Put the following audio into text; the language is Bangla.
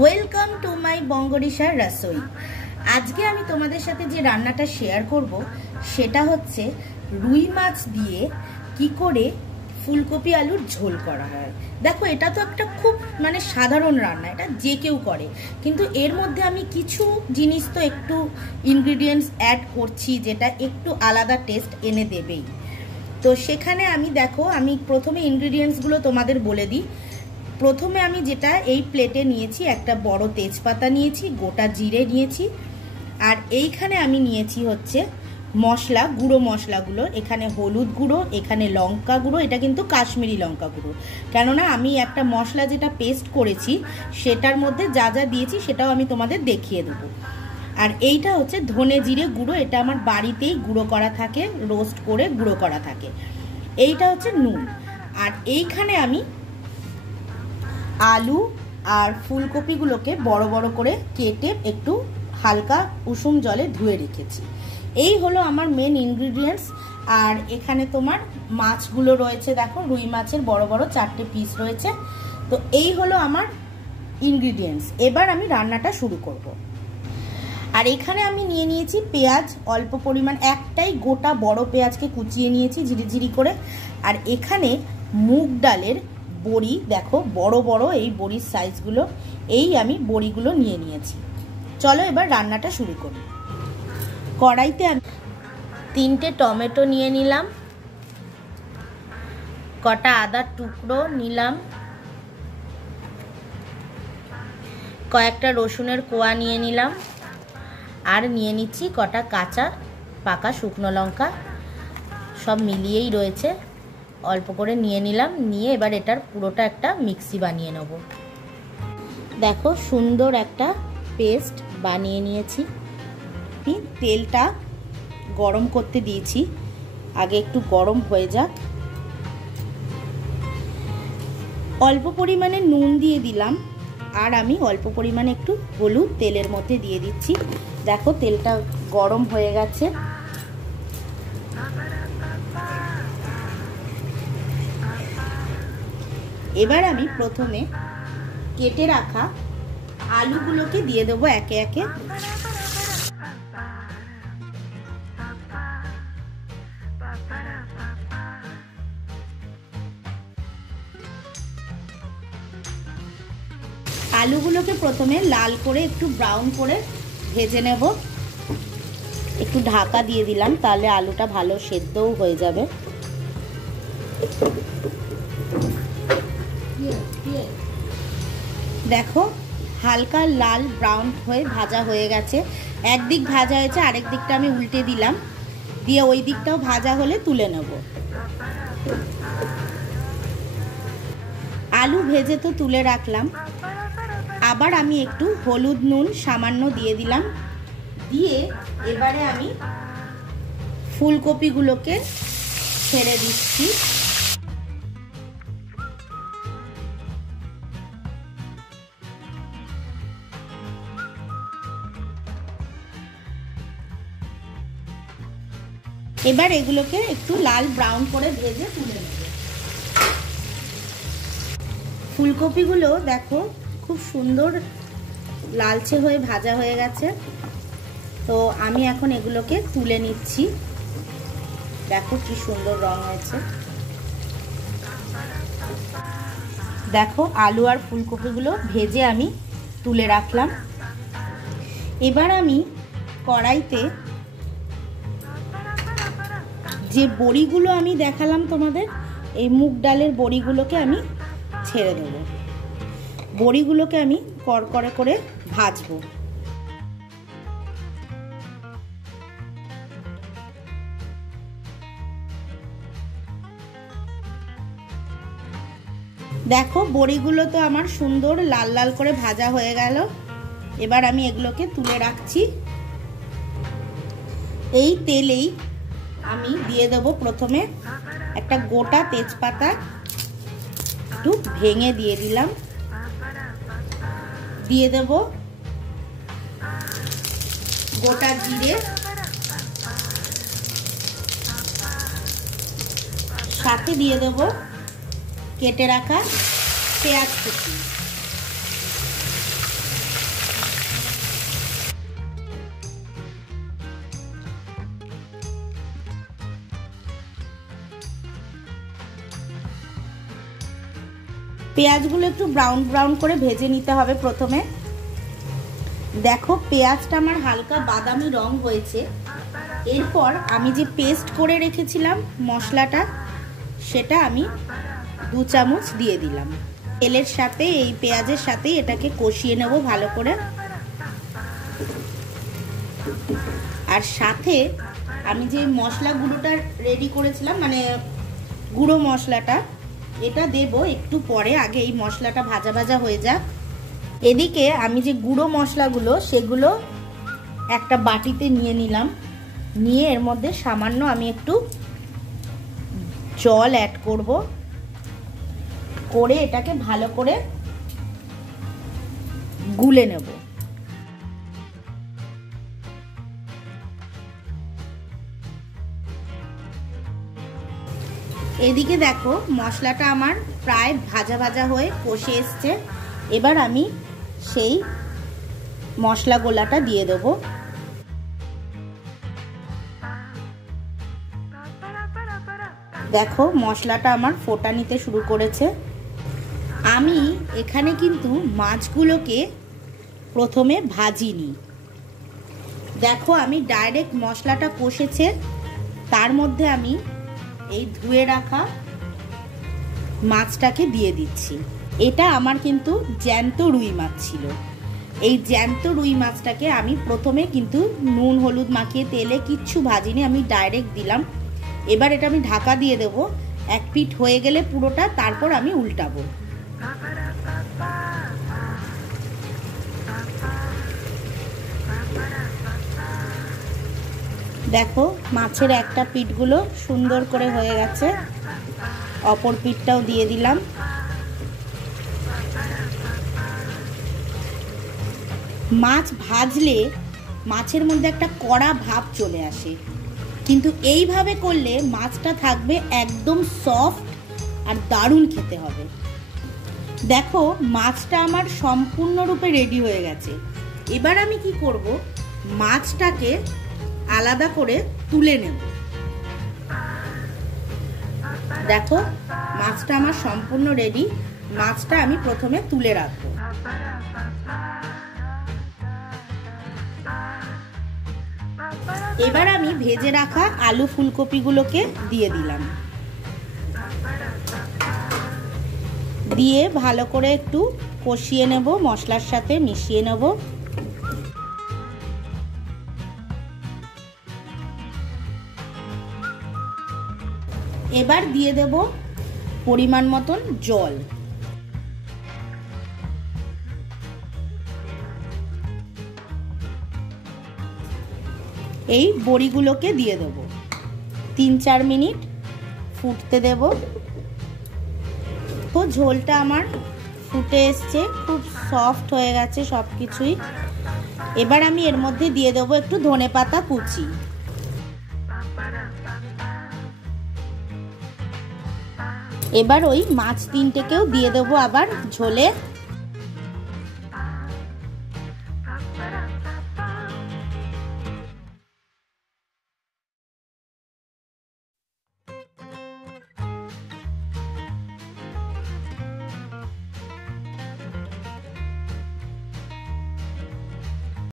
Welcome to my বঙ্গরিশার Rasoi. আজকে আমি তোমাদের সাথে যে রান্নাটা শেয়ার করব সেটা হচ্ছে রুই মাছ দিয়ে কি করে ফুলকপি আলুর ঝোল করা হয়। দেখো, এটা তো একটা খুব সাধারণ রান্না, এটা যে কেউ করে, কিন্তু এর মধ্যে আমি কিছু জিনিস তো একটু ইনগ্রিডিয়েন্টস অ্যাড করছি যেটা একটু আলাদা টেস্ট এনে দেবেই। তো সেখানে আমি প্রথমে ইনগ্রিডিয়েন্টসগুলো তোমাদের বলে দিই। প্রথমে আমি যেটা এই প্লেটে নিয়েছি, একটা বড় তেজপাতা নিয়েছি, গোটা জিরে নিয়েছি, আর এইখানে আমি নিয়েছি হচ্ছে মশলা, গুঁড়ো মশলাগুলো। এখানে হলুদ গুঁড়ো, এখানে লঙ্কা গুঁড়ো, এটা কিন্তু কাশ্মীরি লঙ্কা গুঁড়ো, কেননা আমি একটা মশলা যেটা পেস্ট করেছি সেটার মধ্যে যা যা দিয়েছি সেটাও আমি তোমাদের দেখিয়ে দেবো। আর এইটা হচ্ছে ধনে জিরে গুঁড়ো, এটা আমার বাড়িতেই গুঁড়ো করা থাকে, রোস্ট করে গুঁড়ো করা থাকে। এইটা হচ্ছে নুন। আর এইখানে আমি আলু আর ফুলকপিগুলোকে বড় বড় করে কেটে একটু হালকা উষুম জলে ধুয়ে রেখেছি। এই হলো আমার মেন ইনগ্রিডিয়েন্টস। আর এখানে তোমার মাছগুলো রয়েছে, দেখো রুই মাছের বড় বড় 4টে পিস রয়েছে। তো এই হলো আমার ইনগ্রিডিয়েন্টস। এবার আমি রান্নাটা শুরু করব। আর এখানে আমি নিয়ে নিয়েছি পেঁয়াজ অল্প পরিমাণ, একটাই গোটা বড় পেঁয়াজকে কুচিয়ে নিয়েছি ঝিরিঝিরি করে। আর এখানে মুগ ডালের বড়ি, দেখো বড় বড় এই বড়ির সাইজগুলো, এই আমি বড়িগুলো নিয়ে নিয়েছি। চলো এবার রান্নাটা শুরু করি। কড়াইতে আমি 3টে টমেটো নিয়ে নিলাম, কটা আদার টুকরো নিলাম, কয়েকটা রসুনের কোয়া নিয়ে নিলাম, আর নিয়ে নিচ্ছি কটা কাঁচা পাকা শুকনো লঙ্কা, সব মিলিয়েই রয়েছে, অল্প করে নিয়ে নিলাম। নিয়ে এবার এটার পুরোটা একটা মিক্সি বানিয়ে নেব। দেখো সুন্দর একটা পেস্ট বানিয়ে নিয়েছি। তেলটা গরম করতে দিয়েছি, আগে একটু গরম হয়ে যাক। অল্প পরিমাণে নুন দিয়ে দিলাম, আর আমি অল্প পরিমাণে একটু হলুদ তেলের মধ্যে দিয়ে দিচ্ছি। দেখো তেলটা গরম হয়ে গেছে। এবার আমি প্রথমে কেটে রাখা আলুগুলোকে দিয়ে দেবো একে একে। আলুগুলোকে প্রথমে লাল করে একটু ব্রাউন করে ভেজে নেব। একটু ঢাকা দিয়ে দিলাম, তাহলে আলুটা ভালো সেদ্ধও হয়ে যাবে। দেখো হালকা লাল ব্রাউন হয়ে ভাজা হয়ে গেছে। একদিক ভাজা হয়েছে, আরেক দিকটা আমি উল্টে দিলাম, দিয়ে ওই দিকটাও ভাজা হলে তুলে নেব। আলু ভেজে তো তুলে রাখলাম। আবার আমি একটু হলুদ নুন সামান্য দিয়ে দিলাম, দিয়ে এবারে আমি ফুলকপিগুলোকে ছেড়ে দিচ্ছি। এবার এগুলোকে একটু লাল ব্রাউন করে ভেজে তুলে নেব। ফুলকপিগুলো দেখো খুব সুন্দর লালচে হয়ে ভাজা হয়ে গেছে। তো আমি এখন এগুলোকে তুলে নিচ্ছি। দেখো কি সুন্দর রং হয়েছে। দেখো আলু আর ফুলকপিগুলো ভেজে আমি তুলে রাখলাম। এবার আমি কড়াইতে যে বড়িগুলো আমি দেখালাম তোমাদের, এই মুগ ডালের বড়িগুলোকে আমি ছেড়ে দেব। বড়িগুলোকে আমি কড়কড়ে করে ভাজবো। দেখো বড়িগুলো তো আমার সুন্দর লাল লাল করে ভাজা হয়ে গেল। এবার আমি এগুলোকে তুলে রাখছি। এই তেলেই আমি দিয়ে দেবো প্রথমে একটা গোটা তেজপাতা, একটু ভেঙে দিয়ে দিলাম, দিয়ে দেব গোটা জিরে, সাথে দিয়ে দেব কেটে রাখা পেঁয়াজ কুচি। পেঁয়াজগুলো একটু ব্রাউন ব্রাউন করে ভেজে নিতে হবে প্রথমে। দেখো পেঁয়াজটা আমার হালকা বাদামি রং হয়েছে। এরপর আমি যে পেস্ট করে রেখেছিলাম মশলাটা, সেটা আমি 2 চামচ দিয়ে দিলাম। তেলের সাথে এই পেঁয়াজের সাথে এটাকে কষিয়ে নেব ভালো করে। আর সাথে আমি যে মশলা গুঁড়োটা রেডি করেছিলাম, মানে গুঁড়ো মশলাটা, এটা দেব একটু পরে। আগে এই মশলাটা ভাজা ভাজা হয়ে যাক। এদিকে আমি যে গুঁড়ো মশলাগুলো সেগুলো একটা বাটিতে নিয়ে নিলাম। নিয়ে এর মধ্যে সামান্য আমি একটু জল অ্যাড করব, করে এটাকে ভালো করে গুলে নেব। এদিকে দেখো মশলাটা আমার প্রায় ভাজা ভাজা হয়ে কষে এসছে। এবার আমি সেই মশলা গোলাটা দিয়ে দেবো। দেখো মশলাটা আমার ফোটা নিতে শুরু করেছে। আমি এখানে কিন্তু মাছগুলোকে প্রথমে ভাজিনি। দেখো আমি ডাইরেক্ট মশলাটা কষেছে, তার মধ্যে আমি এই ধুয়ে রাখা মাছটাকে দিয়ে দিচ্ছি। এটা আমার কিন্তু জ্যান্ত রুই মাছ ছিল। এই জ্যান্ত রুই মাছটাকে আমি প্রথমে কিন্তু নুন হলুদ মাখিয়ে তেলে কিচ্ছু ভাজিনি, আমি ডাইরেক্ট দিলাম। এবার এটা আমি ঢাকা দিয়ে দেবো। এক পিঠ হয়ে গেলে পুরোটা, তারপর আমি উল্টাবো। দেখো মাছের একটা পিঠগুলো সুন্দর করে হয়ে গেছে, অপর পিঠটাও দিয়ে দিলাম। মাছ ভাজলে মাছের মধ্যে একটা কড়া ভাব চলে আসে, কিন্তু এইভাবে করলে মাছটা থাকবে একদম সফট আর দারুণ খেতে হবে। দেখো মাছটা আমার সম্পূর্ণরূপে রেডি হয়ে গেছে। এবার আমি কি করব, মাছটাকে আলাদা করে তুলে নেব। দেখো মাছটা আমার সম্পূর্ণ রেডি। মাছটা আমি প্রথমে তুলে রাখবো। এবার আমি ভেজে রাখা আলু ফুলকপিগুলোকে দিয়ে দিলাম। দিয়ে ভালো করে একটু কষিয়ে নেব, মশলার সাথে মিশিয়ে নেব। এবার দিয়ে দেব পরিমাণ মতন জল। এই বড়িগুলোকে দিয়ে দেব। 3-4 মিনিট ফুটতে দেব। তো ঝোলটা আমার ফুটে এসছে, খুব সফট হয়ে গেছে সব কিছুই। এবার আমি এর মধ্যে দিয়ে দেবো একটু ধনেপাতা কুচি। এবার ওই মাছ 3টেকেও দিয়ে দেবো আবার ঝোলে।